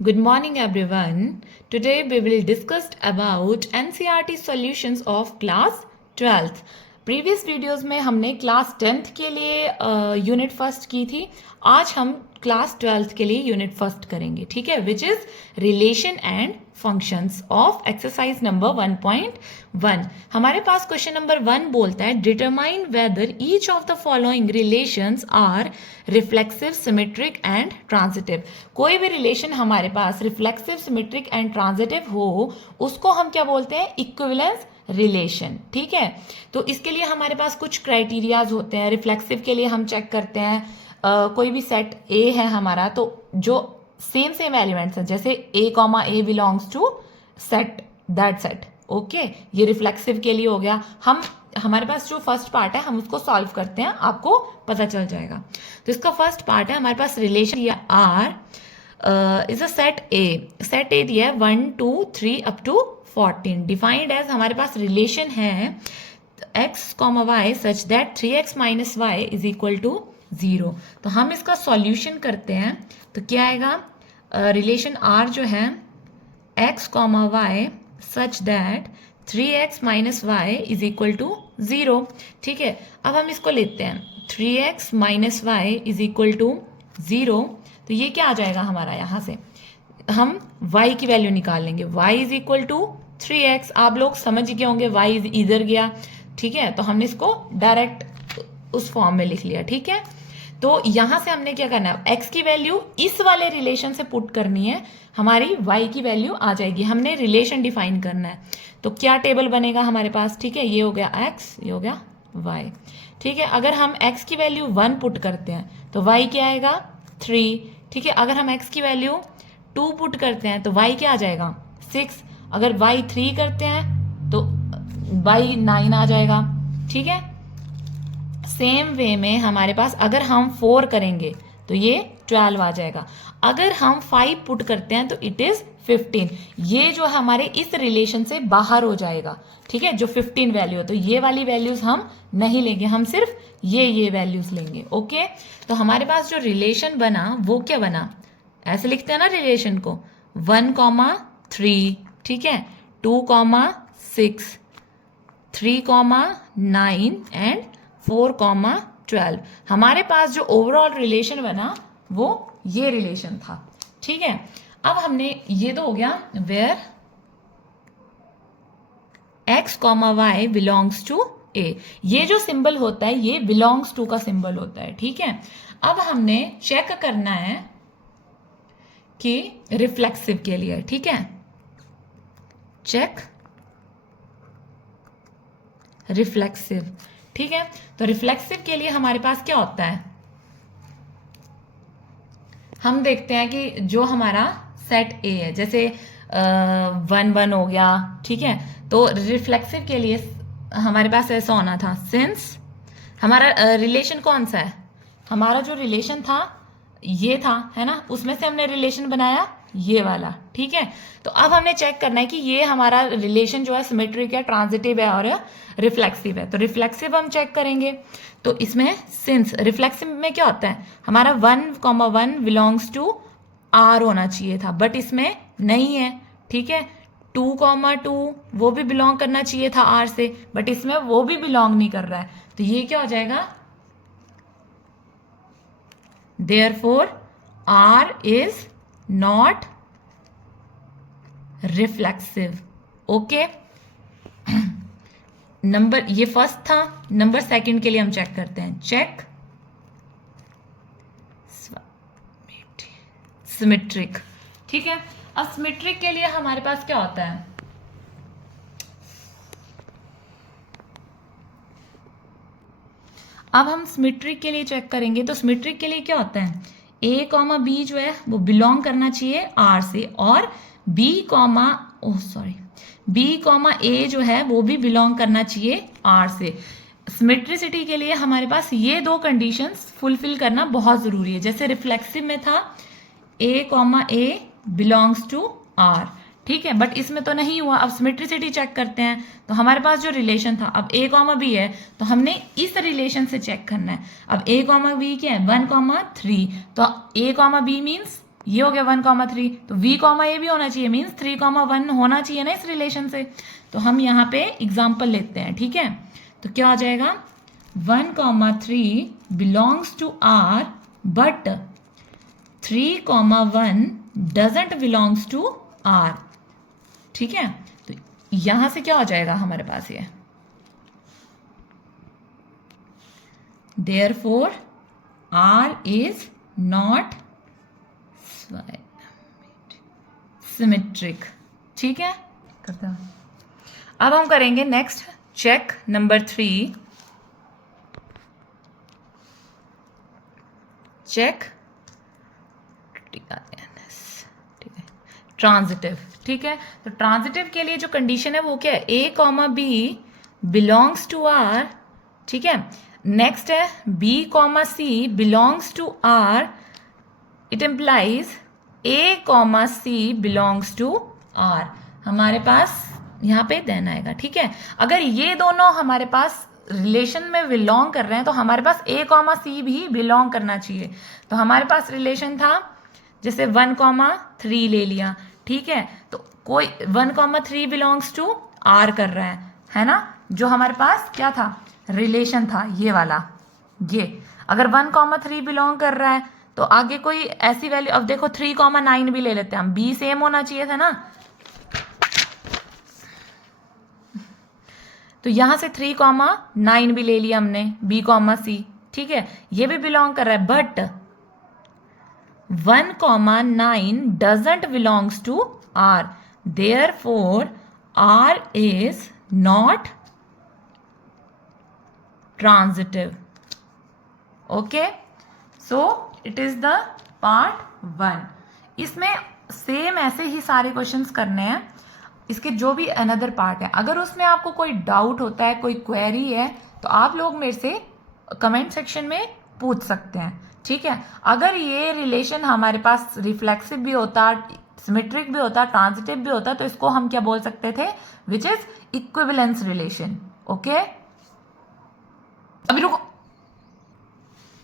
Good morning everyone. Today we will discuss about NCERT solutions of class 12th. Previous videos में हमने class 10th के लिए unit first की थी. आज हम क्लास 12th के लिए यूनिट फर्स्ट करेंगे, ठीक है, which is relation and functions of exercise number 1.1. हमारे पास क्वेश्चन नंबर 1 बोलता है determine whether each of the following relations are reflexive, symmetric and transitive. कोई भी रिलेशन हमारे पास रिफ्लेक्सिव, सिमेट्रिक एंड ट्रांजिटिव हो उसको हम क्या बोलते हैं? Equivalence relation. ठीक है, तो इसके लिए हमारे पास कुछ क्राइटेरियाज होते हैं. रिफ्लेक्सिव के लिए हम चेक करते हैं कोई भी सेट ए है हमारा, तो जो सेम एलिमेंट्स हैं, जैसे a comma a belongs to set that set. Okay, ये रिफ्लेक्सिव के लिए हो गया. हमारे पास जो फर्स्ट पार्ट है हम उसको सॉल्व करते हैं, आपको पता चल जाएगा. तो इसका फर्स्ट पार्ट है हमारे पास रिलेशन या R is a set A. Set A दिया है 1 2 3 अप टू 14. डिफाइंड एज हमारे पास रिलेशन है x comma y such that 3x minus y is equal to 0. तो हम इसका सॉल्यूशन करते हैं तो क्या आएगा? रिलेशन R जो है x comma y such that 3x minus y is equal to 0. ठीक है, अब हम इसको लेते हैं 3x minus y is equal to 0. तो ये क्या आ जाएगा हमारा? यहाँ से हम y की वैल्यू निकाल लेंगे. y is equal to 3x. आप लोग समझ गए होंगे y इधर गया. ठीक है, तो हमने इसको डायरेक्ट उस फॉर्म में लिख लिया. ठीक है, तो यहां से हमने क्या करना है? x की वैल्यू इस वाले रिलेशन से पुट करनी है, हमारी y की वैल्यू आ जाएगी. हमने रिलेशन डिफाइन करना है, तो क्या टेबल बनेगा हमारे पास? ठीक है, ये हो गया x, ये हो गया y. ठीक है, अगर हम x की वैल्यू 1 पुट करते हैं तो y क्या आएगा? 3. ठीक है, अगर हम x की वैल्यू 2 पुट करते हैं तो y क्या आ जाएगा? 6. अगर y 3 करते हैं तो y 9 आ जाएगा. ठीक है, सेम वे में हमारे पास अगर हम 4 करेंगे तो ये 12 आ जाएगा. अगर हम 5 पुट करते हैं तो इट इज 15. ये जो हमारे इस रिलेशन से बाहर हो जाएगा. ठीक है, जो 15 वैल्यू है, तो ये वाली वैल्यूज हम नहीं लेंगे, हम सिर्फ ये वैल्यूज लेंगे. ओके, तो हमारे पास जो रिलेशन बना वो क्या बना? ऐसे लिखते हैं ना रिलेशन को, 1,3. ठीक है, 2,6, 3,9 एंड 4,12. हमारे पास जो ओवरऑल रिलेशन बना वो ये रिलेशन था. ठीक है, अब हमने ये तो हो गया where x comma y belongs to A. ये जो सिंबल होता है ये बिलोंग्स टू का सिंबल होता है. ठीक है, अब हमने चेक करना है कि रिफ्लेक्सिव के लिए. ठीक है, चेक रिफ्लेक्सिव. ठीक है, तो रिफ्लेक्सिव के लिए हमारे पास क्या होता है? हम देखते हैं कि जो हमारा सेट ए है, जैसे 1 1 हो गया. ठीक है, तो रिफ्लेक्सिव के लिए हमारे पास ऐसा होना था, सिंस हमारा रिलेशन कौन सा है? हमारा जो रिलेशन था ये था, है ना, उसमें से हमने रिलेशन बनाया ये वाला. ठीक है, तो अब हमने चेक करना है कि ये हमारा रिलेशन जो है सिमेट्रिक है, ट्रांजिटिव है और रिफ्लेक्सिव है. तो रिफ्लेक्सिव हम चेक करेंगे तो इसमें सिंस रिफ्लेक्सिव में क्या होता है? हमारा 1,1 बिलोंग्स टू आर होना चाहिए था, बट इसमें नहीं है. ठीक है, 2,2 वो भी बिलोंग करना चाहिए था आर से, बट इसमें वो भी बिलोंग नहीं कर रहा है. तो ये क्या हो जाएगा? Therefore, R is not reflexive. Okay, number ये फर्स्ट था. नंबर सेकंड के लिए हम चेक करते हैं. Check symmetric. ठीक है, अब सिमेट्रिक के लिए हमारे पास क्या होता है? अब हम सिमेट्रिक के लिए चेक करेंगे तो सिमेट्रिक के लिए क्या होता है? a कॉमा बी जो है वो बिलोंग करना चाहिए r से, और b कॉमा a जो है वो भी बिलोंग करना चाहिए r से. सिमेट्रिसिटी के लिए हमारे पास ये 2 कंडीशंस फुलफिल करना बहुत जरूरी है. जैसे रिफ्लेक्सिव में था a comma a belongs to r. ठीक है, बट इसमें तो नहीं हुआ. अब सिमेट्रिसिटी चेक करते हैं तो हमारे पास जो रिलेशन था, अब a कॉमा बी है तो हमने इस रिलेशन से चेक करना है. अब a कॉमा बी क्या है? 1,3. तो a कॉमा बी मीन्स ये हो गया 1,3, तो v कॉमा ए भी होना चाहिए, मीन्स 3,1 होना चाहिए ना इस रिलेशन से। तो हम यहाँ पे एग्जाम्पल लेते हैं, ठीक है। तो क्या हो जाएगा, 1,3 belongs to R but 3,1 doesn't belongs to R, ठीक है। तो यहां से क्या हो जाएगा हमारे पास, ये therefore R is not symmetric, ठीक है। करता हूं। अब हम करेंगे next check number 3, check transitive, ठीक है। तो ट्रांजिटिव के लिए जो कंडीशन है वो क्या है, a comma b belongs to R, ठीक है। नेक्स्ट है b comma c belongs to R, it implies a comma c belongs to R। हमारे पास यहाँ पे देन आएगा, ठीक है। अगर ये दोनों हमारे पास रिलेशन में बिलोंग कर रहे हैं तो हमारे पास a कॉमा सी भी बिलोंग करना चाहिए। तो हमारे पास रिलेशन था जैसे 1,3 ले लिया, ठीक है। तो कोई 1,3 बिलोंग्स टू R कर रहा है ना, जो हमारे पास क्या था, रिलेशन था ये वाला। ये अगर 1,3 बिलोंग कर रहा है तो आगे कोई ऐसी वैल्यू, अब देखो 3,9 भी ले लेते हैं हम, b सेम होना चाहिए था ना। तो यहां से 3,9 भी ले लिया हमने, b कॉमा सी, ठीक है, ये भी बिलोंग कर रहा है। But 1,9 doesn't belongs to R, therefore R is not transitive, okay, so it is the part 1। इसमें सेम ऐसे ही सारे क्वेश्चंस करने हैं, इसके जो भी अनदर पार्ट है। अगर उसमें आपको कोई डाउट होता है, कोई क्वेरी है, तो आप लोग मेरे से कमेंट सेक्शन में पूछ सकते हैं, ठीक है। अगर ये रिलेशन हमारे पास रिफ्लेक्सिव भी होता, सिमेट्रिक भी होता, ट्रांजिटिव भी होता, तो इसको हम क्या बोल सकते थे, which is equivalence relation, okay. अभी रुको,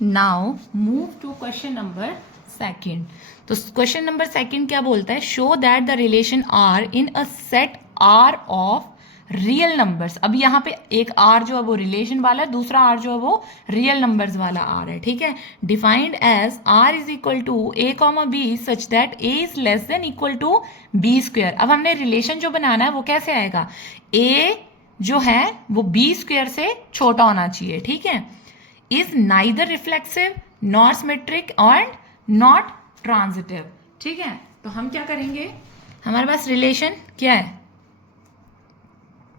now move to question number 2। तो क्वेश्चन नंबर 2 क्या बोलता है, show that the relation R in a set R of real numbers. अब यहाँ पे एक R जो है वो रिलेशन वाला है, दूसरा R जो है वो रियल नंबर्स वाला R है, ठीक है। Defined as R is equal to a comma b such that a is less than equal to b square. अब हमने रिलेशन जो बनाना है वो कैसे आएगा, a जो है वो b स्क्वेयर से छोटा होना चाहिए, ठीक है। Is neither reflexive not symmetric and not transitive, ठीक है। तो हम क्या करेंगे, हमारे पास रिलेशन क्या है,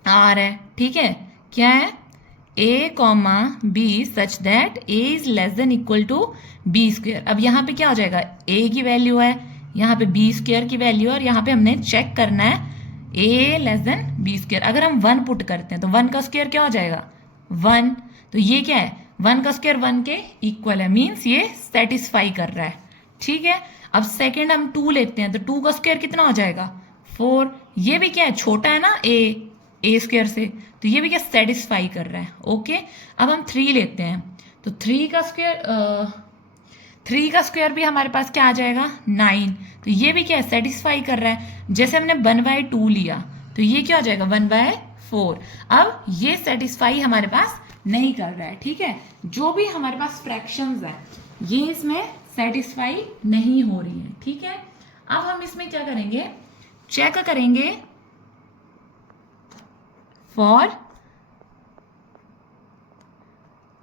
R है, ठीक है। क्या है, a comma b such that a is less than equal to b square. अब यहाँ पे क्या हो जाएगा, a की वैल्यू है, यहाँ पे b स्क्वेयर की वैल्यू है, और यहाँ पे हमने चेक करना है a less than b square. अगर हम 1 पुट करते हैं तो 1 का स्क्वेयर क्या हो जाएगा, 1। तो ये क्या है, 1 का स्क्वेयर 1 के इक्वल है, मीन्स ये सेटिस्फाई कर रहा है, ठीक है। अब सेकेंड हम 2 लेते हैं तो 2 का स्क्वायर कितना हो जाएगा, 4। ये भी क्या है, छोटा है ना a स्क्वायर से, तो ये भी क्या सेटिस्फाई कर रहा है, ओके। अब हम 3 लेते हैं तो 3 का स्क्वायर भी हमारे पास क्या आ जाएगा, 9। तो ये भी क्या है, सेटिस्फाई कर रहा है। जैसे हमने 1/2 लिया तो ये क्या हो जाएगा, 1/4। अब ये सेटिस्फाई हमारे पास नहीं कर रहा है, ठीक है। जो भी हमारे पास फ्रैक्शंस है ये इसमें सेटिस्फाई नहीं हो रही है, ठीक है। अब हम इसमें क्या करेंगे, चेक करेंगे फॉर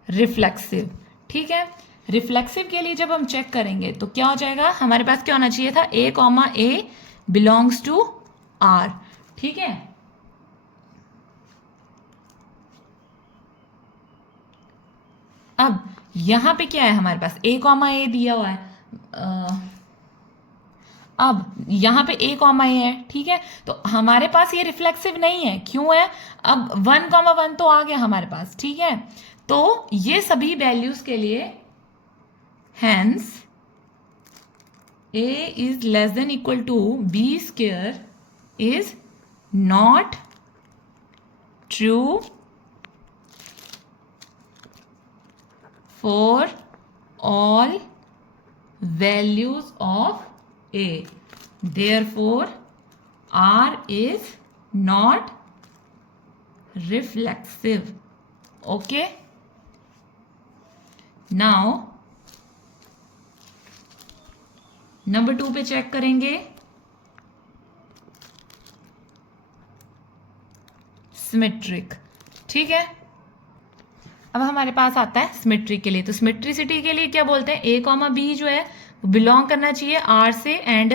रिफ्लेक्सिव, ठीक है। रिफ्लेक्सिव के लिए जब हम चेक करेंगे तो क्या हो जाएगा, हमारे पास क्या होना चाहिए था, a comma a belongs to R, ठीक है। अब यहां पे क्या है, हमारे पास a कॉमा a दिया हुआ है, अब यहां पे a कॉमा a है, ठीक है। तो हमारे पास ये रिफ्लेक्सिव नहीं है, क्यों है, अब 1,1 तो आ गया हमारे पास, ठीक है। तो ये सभी वैल्यूज के लिए hence a is less than equal to b square is not true for all values of A. Therefore, R is not reflexive. Okay. Now, number 2 पे चेक करेंगे सिमेट्रिक. ठीक है, अब हमारे पास आता है सिमेट्रिक के लिए. तो सिमेट्रिसिटी के लिए क्या बोलते हैं, ए कॉमा बी जो है वो बिलोंग करना चाहिए आर से, and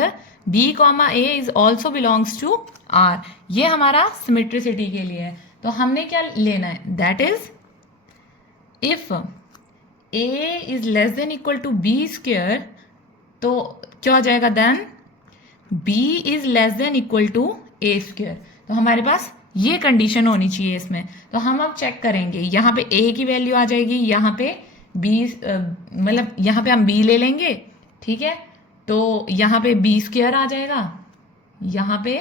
b comma a is also belongs to R. ये हमारा सिमेट्रिसिटी के लिए है. तो हमने क्या लेना है, that is if a is less than equal to b square, तो क्या हो जाएगा, then b is less than equal to a square. तो हमारे पास ये कंडीशन होनी चाहिए इसमें. तो हम अब चेक करेंगे, यहाँ पे ए की वैल्यू आ जाएगी, यहाँ पे बी मतलब यहाँ पे हम बी ले लेंगे. ठीक है, तो यहाँ पे बी स्क्वायर आ जाएगा, यहाँ पे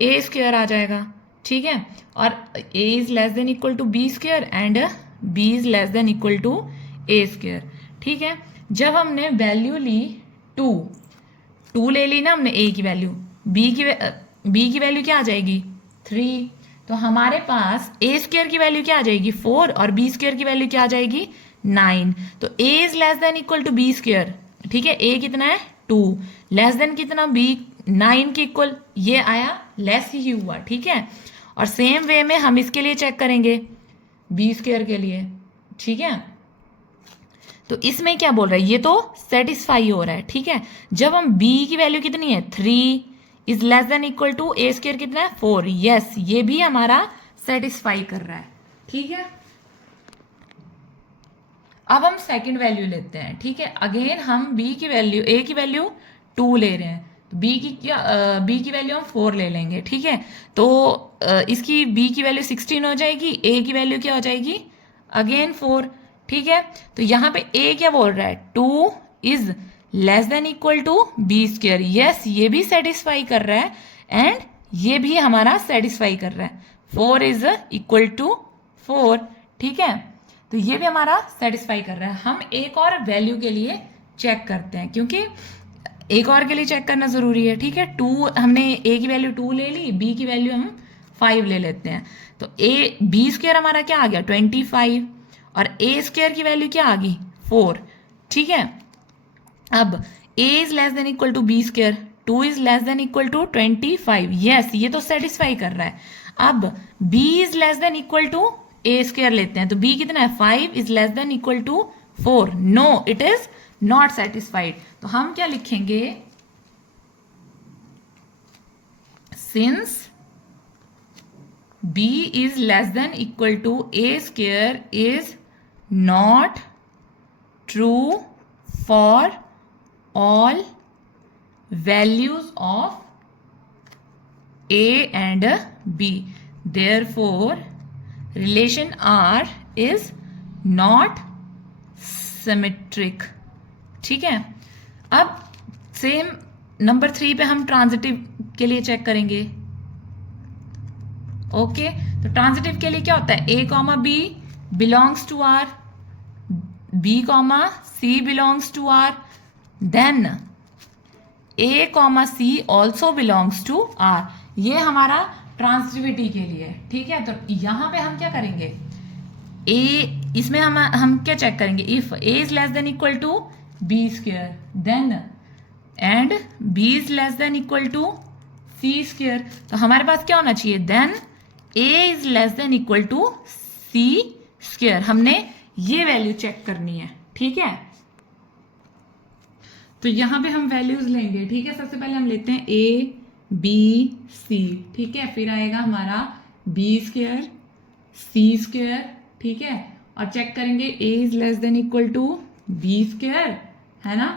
ए स्क्वायर आ जाएगा. ठीक है, और a is less than equal to b square and b is less than equal to a square. ठीक है, जब हमने वैल्यू ली टू ले ली ना हमने ए की वैल्यू, बी की वैल्यू क्या आ जाएगी 3. तो हमारे पास ए स्क्वायर की वैल्यू क्या आ जाएगी 4 और बी स्क्वायर की वैल्यू क्या आ जाएगी 9. तो a is less than equal to b square. ठीक है, ए कितना है 2, लेस देन कितना बी 9 के इक्वल, ये आया लेस ही हुआ. ठीक है, और सेम वे में हम इसके लिए चेक करेंगे बी स्क्वायर के लिए. ठीक है, तो इसमें क्या बोल रहा है, ये तो सेटिस्फाई हो रहा है. ठीक है, जब हम b की वैल्यू कितनी है 3 is less than equal to a square कितना है 4. यस, ये भी हमारा सेटिस्फाई कर रहा है. ठीक है, अब हम सेकंड वैल्यू लेते हैं. ठीक है, अगेन हम b की वैल्यू, a की वैल्यू 2 ले रहे हैं, तो b की वैल्यू हम 4 ले लेंगे. ठीक है, तो इसकी b की वैल्यू 16 हो जाएगी, a की वैल्यू क्या हो जाएगी अगेन 4. ठीक है, तो यहाँ पे a क्या बोल रहा है 2 is less than equal to b square. Yes, ये भी सेटिस्फाई कर रहा है एंड ये भी हमारा सेटिस्फाई कर रहा है. 4 इज इक्वल टू 4. ठीक है, तो ये भी हमारा सेटिस्फाई कर रहा है. हम एक और वैल्यू के लिए चेक करते हैं, क्योंकि एक और के लिए चेक करना जरूरी है. ठीक है, 2 हमने a की वैल्यू 2 ले ली, b की वैल्यू हम 5 ले लेते हैं. तो बी स्क्वायर हमारा क्या आ गया 25 और ए स्क्वायर की वैल्यू क्या आ गई 4. ठीक है, अब a is less than equal to b square, 2 is less than equal to 25. Yes, ये तो सेटिस्फाई कर रहा है. अब b is less than equal to a square लेते हैं, तो b कितना है 5 is less than equal to 4. No, it is not satisfied. तो हम क्या लिखेंगे, since b is less than equal to a square is not true for all values of a and b. Therefore, relation R is not symmetric. ठीक है, अब same number 3 पे हम transitive के लिए चेक करेंगे. ओके, तो ट्रांजिटिव के लिए क्या होता है, a comma b belongs to R, b comma c belongs to R, then a comma c also belongs to R. ये हमारा ट्रांजिटिविटी के लिए. ठीक है, तो यहां पे हम क्या करेंगे, a इसमें हम क्या चेक करेंगे, if a is less than equal to b square, then and b is less than equal to C square. तो हमारे पास क्या होना चाहिए, then a is less than equal to C square. हमने ये वैल्यू चेक करनी है. ठीक है, तो यहां पे हम वैल्यूज लेंगे. ठीक है, सबसे पहले हम लेते हैं a b c. ठीक है, फिर आएगा हमारा b स्क्वायर c स्क्वायर. ठीक है, और चेक करेंगे a is less than equal to b square, है ना,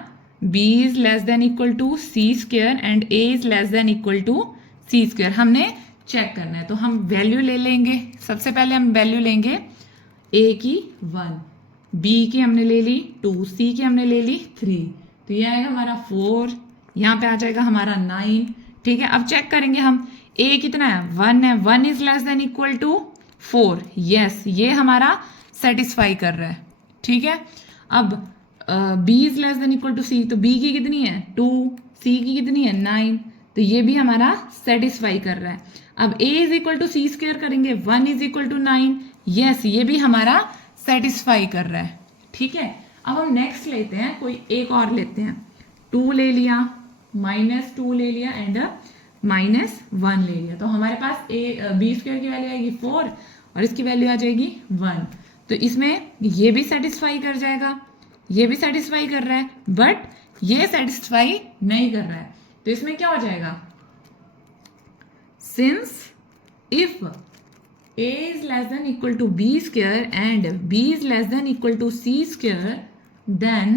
b is less than equal to c square and a is less than equal to c square. हमने चेक करना है, तो हम वैल्यू ले लेंगे. सबसे पहले हम वैल्यू लेंगे a की 1, b की हमने ले ली 2, c की हमने ले ली 3. तो ये आएगा हमारा 4, यहाँ पे आ जाएगा हमारा 9. ठीक है, अब चेक करेंगे हम a कितना है 1 है, 1 is less than equal to 4. Yes, ये हमारा सेटिस्फाई कर रहा है. ठीक है, अब b is less than equal to c, तो b की कितनी है 2, सी की कितनी है 9, तो ये भी हमारा सेटिस्फाई कर रहा है। अब a is equal to C square करेंगे, 1 इज इक्वल टू 9, यस ये भी हमारा सेटिस्फाई कर रहा है। ठीक है, अब हम नेक्स्ट लेते हैं, कोई एक और लेते हैं। 2 ले लिया, -2 ले लिया एंड -1 ले लिया, तो हमारे पास बी स्क्वायर की वैल्यू आएगी 4 और इसकी वैल्यू आ जाएगी 1। तो इसमें ये भी सेटिस्फाई कर जाएगा, ये भी सेटिस्फाई कर रहा है, बट ये सेटिस्फाई नहीं कर रहा है। तो इसमें क्या हो जाएगा, since if a is less than equal to b square and b is less than equal to c square, then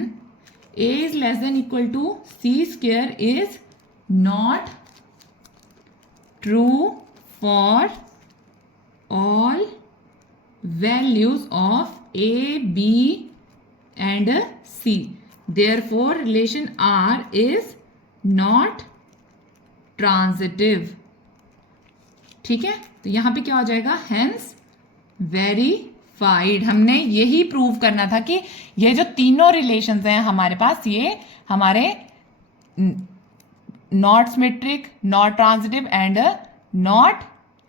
a is less than equal to c square is not true for all values of a, b and c. Therefore, relation R is not transitive. ठीक है, तो यहां पे क्या हो जाएगा, hence verified. हमने यही प्रूव करना था कि ये जो तीनों रिलेशंस हैं हमारे पास, ये हमारे not symmetric, not transitive and not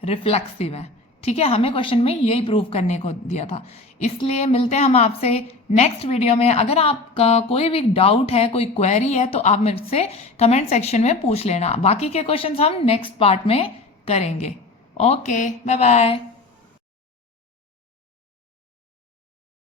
reflexive है। ठीक है, हमें क्वेश्चन में यही प्रूव करने को दिया था। इसलिए मिलते हैं हम आपसे नेक्स्ट वीडियो में। अगर आपका कोई भी डाउट है, कोई क्वेरी है, तो आप मेरे से कमेंट सेक्शन में पूछ लेना। बाकी के क्वेश्चंस हम नेक्स्ट पार्ट में करेंगे। Okay, bye bye.